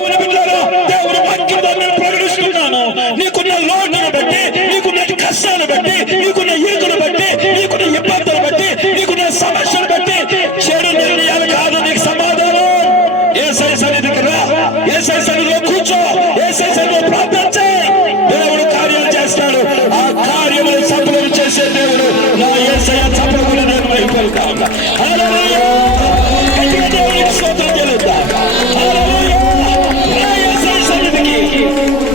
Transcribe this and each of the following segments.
దేవుని వాక్యంలో నేను ప్రకటిస్తున్నాను. నీకున్న లోటును బట్టి, నీకున్న కష్టాన్ని బట్టి, నీకున్న ఈగును బట్టి, నీకున్న ఇబ్బందులు బట్టి, నీకున్న సమస్యలు బట్టి చెడు నిర్ణయాలు కాదు నీకు సమాధానం. యేసయ్య సన్నిధికి రా, యేసయ్య సన్నిధిలో కూర్చో, యేసయ్య సన్నిధిలో ప్రార్థన చేయి. దేవుడు కార్యాలు చేస్తాడు. ఆ కార్యములు సఫలం చేసే దేవుడు నా యేసయ్య. చప్పట్లు నేను వైపులుతాను. హల్లెలూయా. గట్టిగా దేవునికి స్తోత్రం చెల్లిద్దాం. హల్లెలూయా. నా యేసయ్య సన్నిధికి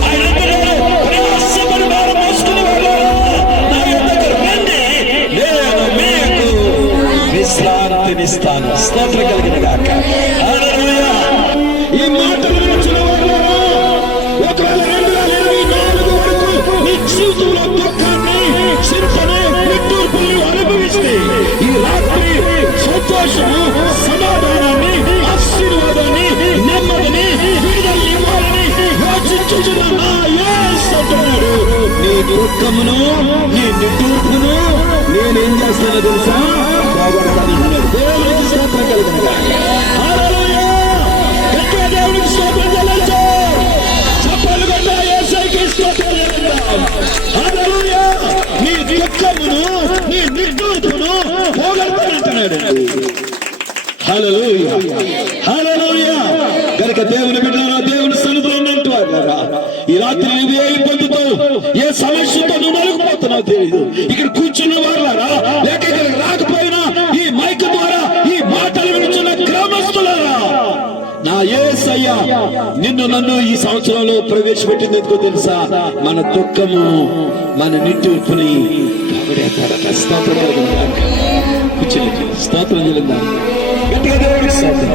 ఆయన అంటున్నాడు, ప్రయాసపడి భారం మోసుకునే వాళ్ళారా, నా యొద్దకు రండి, నేను మీకు విశ్రాంతినిస్తాను. స్తోత్రం కలిగిన గాక. హల్లెలూయా. ఈ మాటలు వచ్చిన వాళ్ళారా, ఒకవేళ 2024 వరకు నీ జీవితంలో దుఃఖాన్ని, చింతని, నిట్టూర్పుల్ని అనుభవిస్తే ఈ రాత్రి సంతోషము, సమాధానాన్ని, ఆశీర్వాదాన్ని, నెమ్మదిని, విడుదలని ఇవ్వాలని యోచించుచున్న నా యేసు అంటున్నాడు, నీ దుఃఖమును, నీ నిట్టూర్పును నేనేం చేస్తానో తెలుసా? పోగొడతాను. దేవునికి స్తోత్రం కలిగిన గాక. హల్లెలూయా. గట్టిగా దేవునికి స్తోత్రం చెల్లించు. చప్పట్లు కొట్టు. యేసయ్యకి స్తోత్రం చెల్లిద్దాం. హల్లెలూయా. నీ దుఃఖమును, నీ నిట్టూర్పును పోగొడతానంటున్నాడు. హల్లెలూయా. హల్లెలూయా. గనుక దేవుని బిడ్డలారా, దేవుని సన్నిధిలో ఉన్నట్టు వారులారా, ఈ రాత్రి నువ్వు ఏ ఇబ్బందితో, ఏ సమస్యతో నువ్వు నలుగుపోతున్నావు తెలియదు. ఇక్కడ కూర్చున్న వారులారా, లేక ఇక్కడికి రాకపోయినా ఈ మైక్ ద్వారా ఈ మాటలు వింటున్న గ్రామస్తులారా, నా యేసయ్య నిన్ను నన్ను ఈ సంవత్సరంలో ప్రవేశపెట్టింది ఎందుకో తెలుసా? మన దుఃఖము, మన నిట్టూర్పుని స్తోత్రం. కూర్చొని స్తోత్రం చెల్లిందా? గట్టిగా దేవుడికి స్తోత్రం.